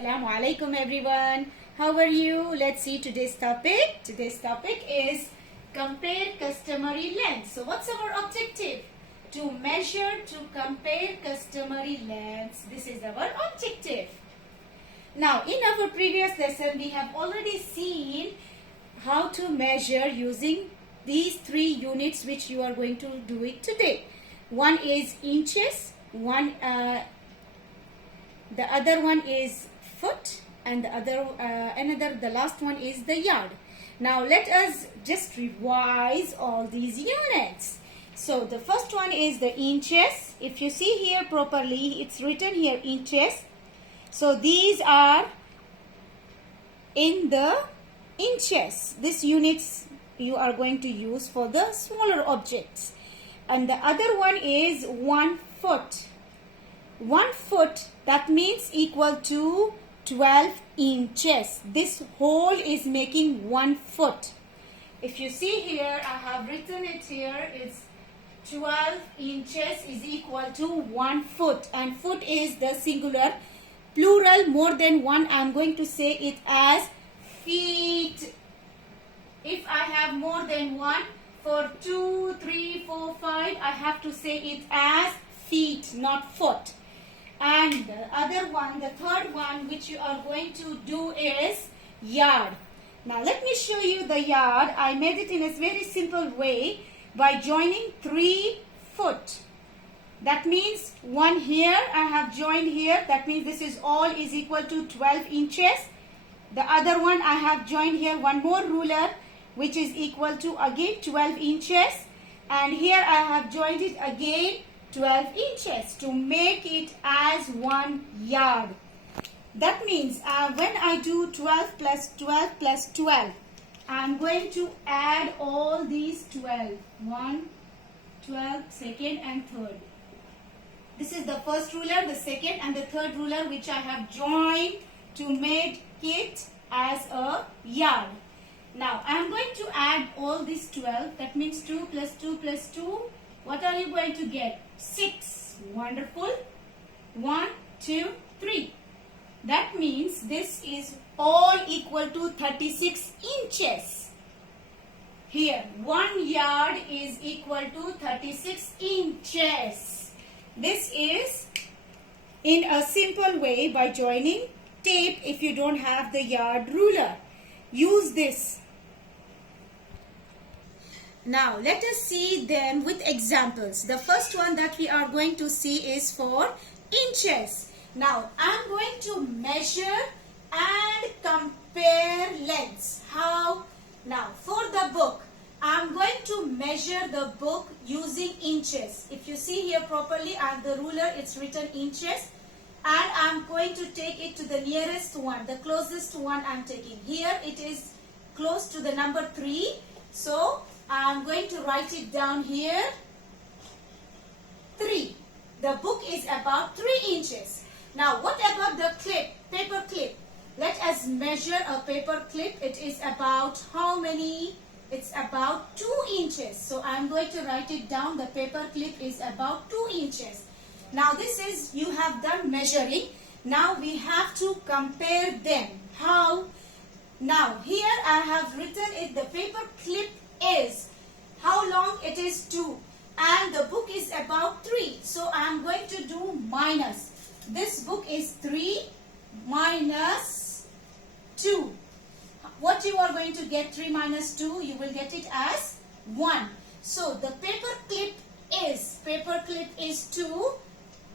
Assalamu alaikum everyone. How are you? Let's see today's topic. Today's topic is compare customary lengths. So what's our objective? To measure, to compare customary lengths. This is our objective. Now in our previous lesson we have already seen how to measure using these three units which you are going to do it today. One is inches, the other one is foot, and the last one is the yard. Now let us just revise all these units. So the first one is the inches. If you see here properly, it's written here inches. So these are in the inches. These units you are going to use for the smaller objects. And the other one is 1 foot. 1 foot, that means equal to 12 inches. This whole is making 1 foot. If you see here, I have written it here. It's 12 inches is equal to 1 foot. And foot is the singular. Plural, more than one, I'm going to say it as feet. If I have more than one, for 2, 3, 4, 5, I have to say it as feet, not foot. And the other one, the third one which you are going to do is yard. Now let me show you the yard. I made it in a very simple way by joining 3 foot. That means one here, I have joined here. That means this is all is equal to 12 inches. The other one I have joined here one more ruler which is equal to again 12 inches. And here I have joined it again 12 inches to make it as 1 yard. That means when I do 12 plus 12 plus 12, I am going to add all these 12. 1, 12, second and third. This is the first ruler, the second and the third ruler which I have joined to make it as a yard. Now I am going to add all these 12. That means 2 plus 2 plus 2. What are you going to get? 6. Wonderful. 1, 2, 3. That means this is all equal to 36 inches. Here 1 yard is equal to 36 inches. This is in a simple way by joining tape. If you don't have the yard ruler, use this. Now let us see them with examples. The first one that we are going to see is for inches. Now I am going to measure and compare lengths. How? Now for the book, I am going to measure the book using inches. If you see here properly, I have the ruler, it's written inches. And I am going to take it to the nearest one, the closest one I am taking. Here it is close to the number 3. So I am going to write it down here. 3. The book is about 3 inches. Now what about the clip, paper clip? Let us measure a paper clip. It is about how many? It's about 2 inches. So I am going to write it down. The paper clip is about 2 inches. Now this is, you have done measuring. Now we have to compare them. How? Now here I have written it, the paper clip is, how long it is 2. And the book is about 3. So I am going to do minus. This book is 3 minus 2. What you are going to get 3 minus 2? You will get it as 1. So the paper clip is 2.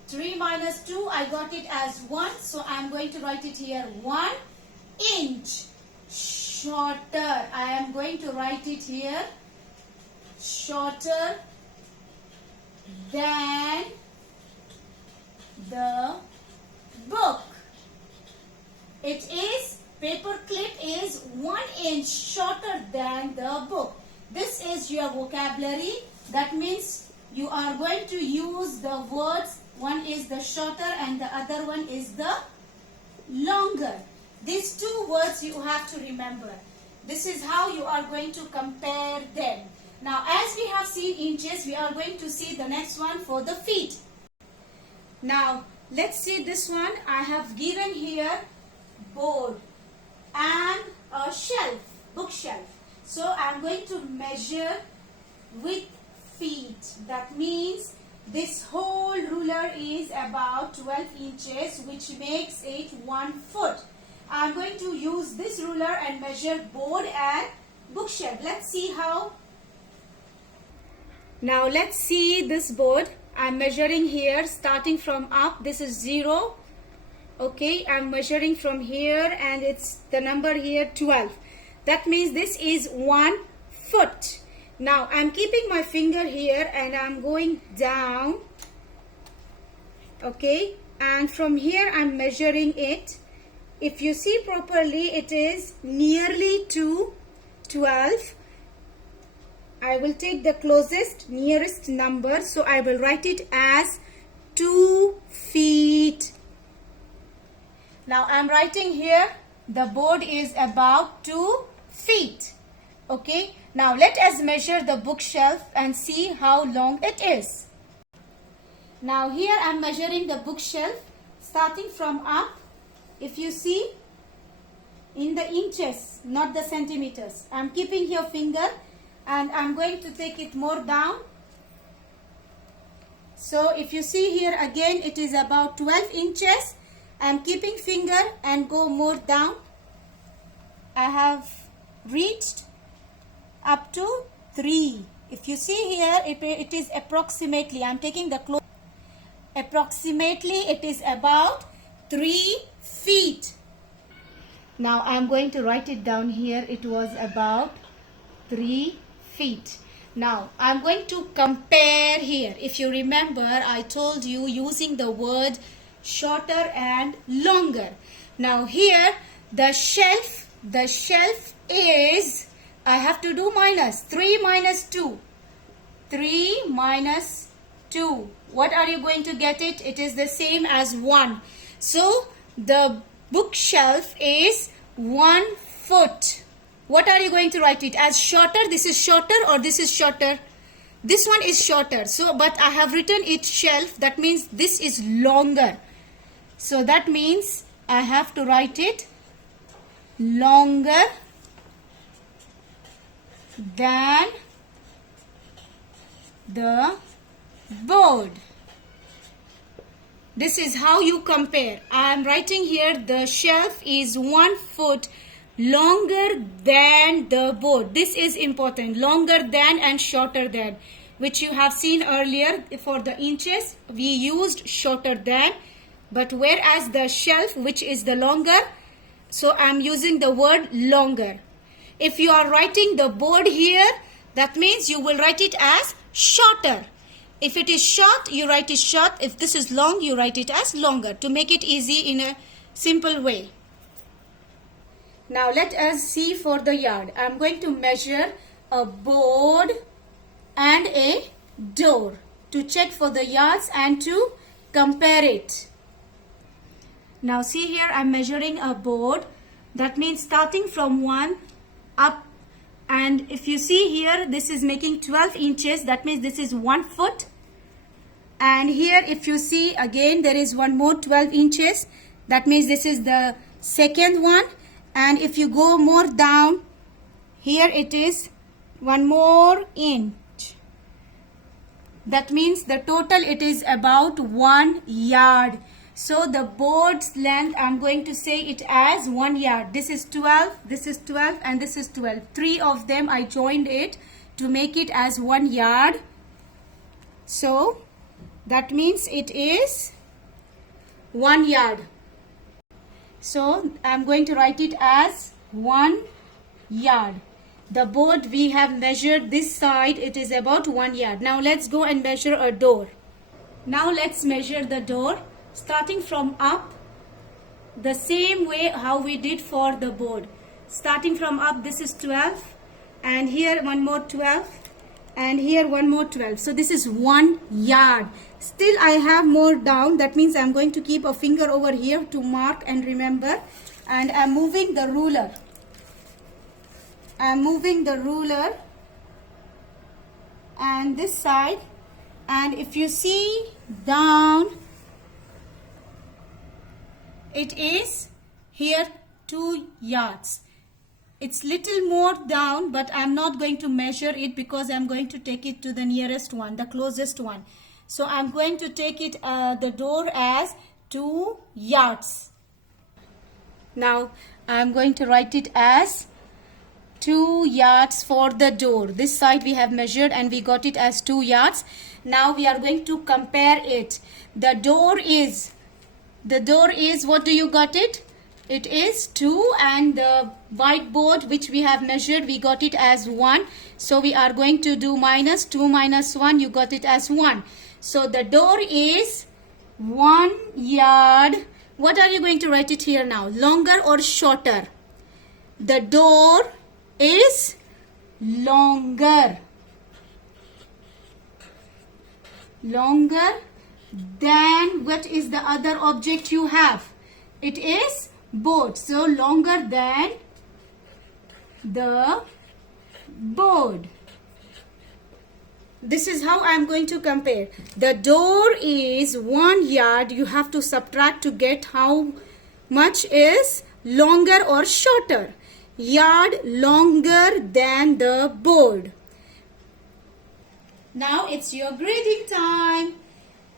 3 minus 2, I got it as 1. So I am going to write it here 1 inch shorter. I am going to write it here shorter than the book. It is, paper clip is 1 inch shorter than the book. This is your vocabulary. That means you are going to use the words. One is the shorter and the other one is the longer. These 2 words you have to remember. This is how you are going to compare them. Now as we have seen inches, we are going to see the next one for the feet. Now let's see this one. I have given here measure with feet. That means this whole ruler is about 12 inches, which makes it 1 foot. I'm going to use this ruler and measure board and bookshelf. Let's see how. Now let's see this board. I'm measuring here starting from up. This is 0. Okay, I'm measuring from here and it's the number here 12. That means this is 1 foot. Now I'm keeping my finger here and I'm going down. Okay, and from here I'm measuring it. If you see properly, it is nearly to 12. I will take the closest, nearest number. So I will write it as 2 feet. Now I'm writing here, the board is about 2 feet. Okay, now let us measure the bookshelf and see how long it is. Now here I'm measuring the bookshelf starting from up. If you see, in the inches, not the centimeters. I'm keeping your finger and I'm going to take it more down. So if you see here again, it is about 12 inches. I'm keeping finger and go more down. I have reached up to 3. If you see here, it is approximately, I'm taking the close. Approximately it is about 3 feet. Now I'm going to write it down here. It was about 3 feet. Now I'm going to compare here. If you remember, I told you using the word shorter and longer. Now here the shelf is, I have to do minus. 3 minus 2. 3 minus 2. What are you going to get it? It is the same as 1. So the bookshelf is 1 foot. What are you going to write it as? Shorter? This is shorter or this is shorter? This one is shorter. So but I have written it shelf. That means this is longer. So that means I have to write it longer than the board. This is how you compare. I am writing here the shelf is 1 foot longer than the board. This is important. Longer than and shorter than, which you have seen earlier. For the inches we used shorter than, but whereas the shelf, which is the longer, so I am using the word longer. If you are writing the board here, that means you will write it as shorter. If it is short, you write it short. If this is long, you write it as longer, to make it easy in a simple way. Now let us see for the yard. I am going to measure a board and a door to check for the yards and to compare it. Now see here, I am measuring a board. That means starting from 1 up, and if you see here, this is making 12 inches. That means this is 1 foot. And here if you see again, there is one more 12 inches. That means this is the second one. And if you go more down, here it is one more inch. That means the total it is about 1 yard. So the board's length, I'm going to say it as 1 yard. This is 12, this is 12 and this is 12. 3 of them I joined it to make it as 1 yard. So that means it is 1 yard. So I'm going to write it as 1 yard. The board we have measured this side, it is about 1 yard. Now let's go and measure a door. Now let's measure the door. Starting from up, the same way how we did for the board. Starting from up, this is 12, and here one more 12, and here one more 12. So this is 1 yard. Still I have more down. That means I'm going to keep a finger over here to mark and remember. And I'm moving the ruler. I'm moving the ruler and this side. And if you see down, it is here 2 yards. It's little more down, but I'm not going to measure it because I'm going to take it to the nearest one, the closest one. So I'm going to take it the door as 2 yards. Now I'm going to write it as 2 yards for the door. This side we have measured and we got it as 2 yards. Now we are going to compare it. The door is, what do you got it? It is 2, and the whiteboard which we have measured, we got it as 1. So we are going to do minus 2 minus 1, you got it as 1. So the door is 1 yard. What are you going to write it here now? Longer or shorter? The door is longer. Longer than, what is the other object you have? It is board. So longer than the board. This is how I am going to compare. The door is 1 yard. You have to subtract to get how much is longer or shorter. Yard longer than the board. Now it's your grading time.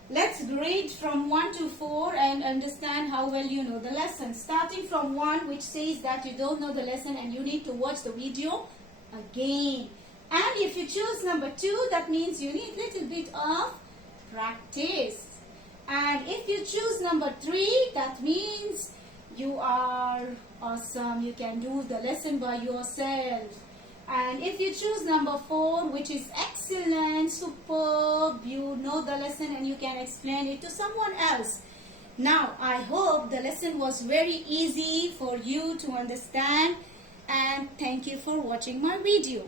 Let's grade from 1 to 4 and understand how well you know the lesson. Starting from 1, which says that you don't know the lesson and you need to watch the video again. And if you choose number 2, that means you need little bit of practice. And if you choose number 3, that means you are awesome. You can do the lesson by yourself. And if you choose number 4, which is excellent, superb, you know the lesson and you can explain it to someone else. Now, I hope the lesson was very easy for you to understand, and thank you for watching my video.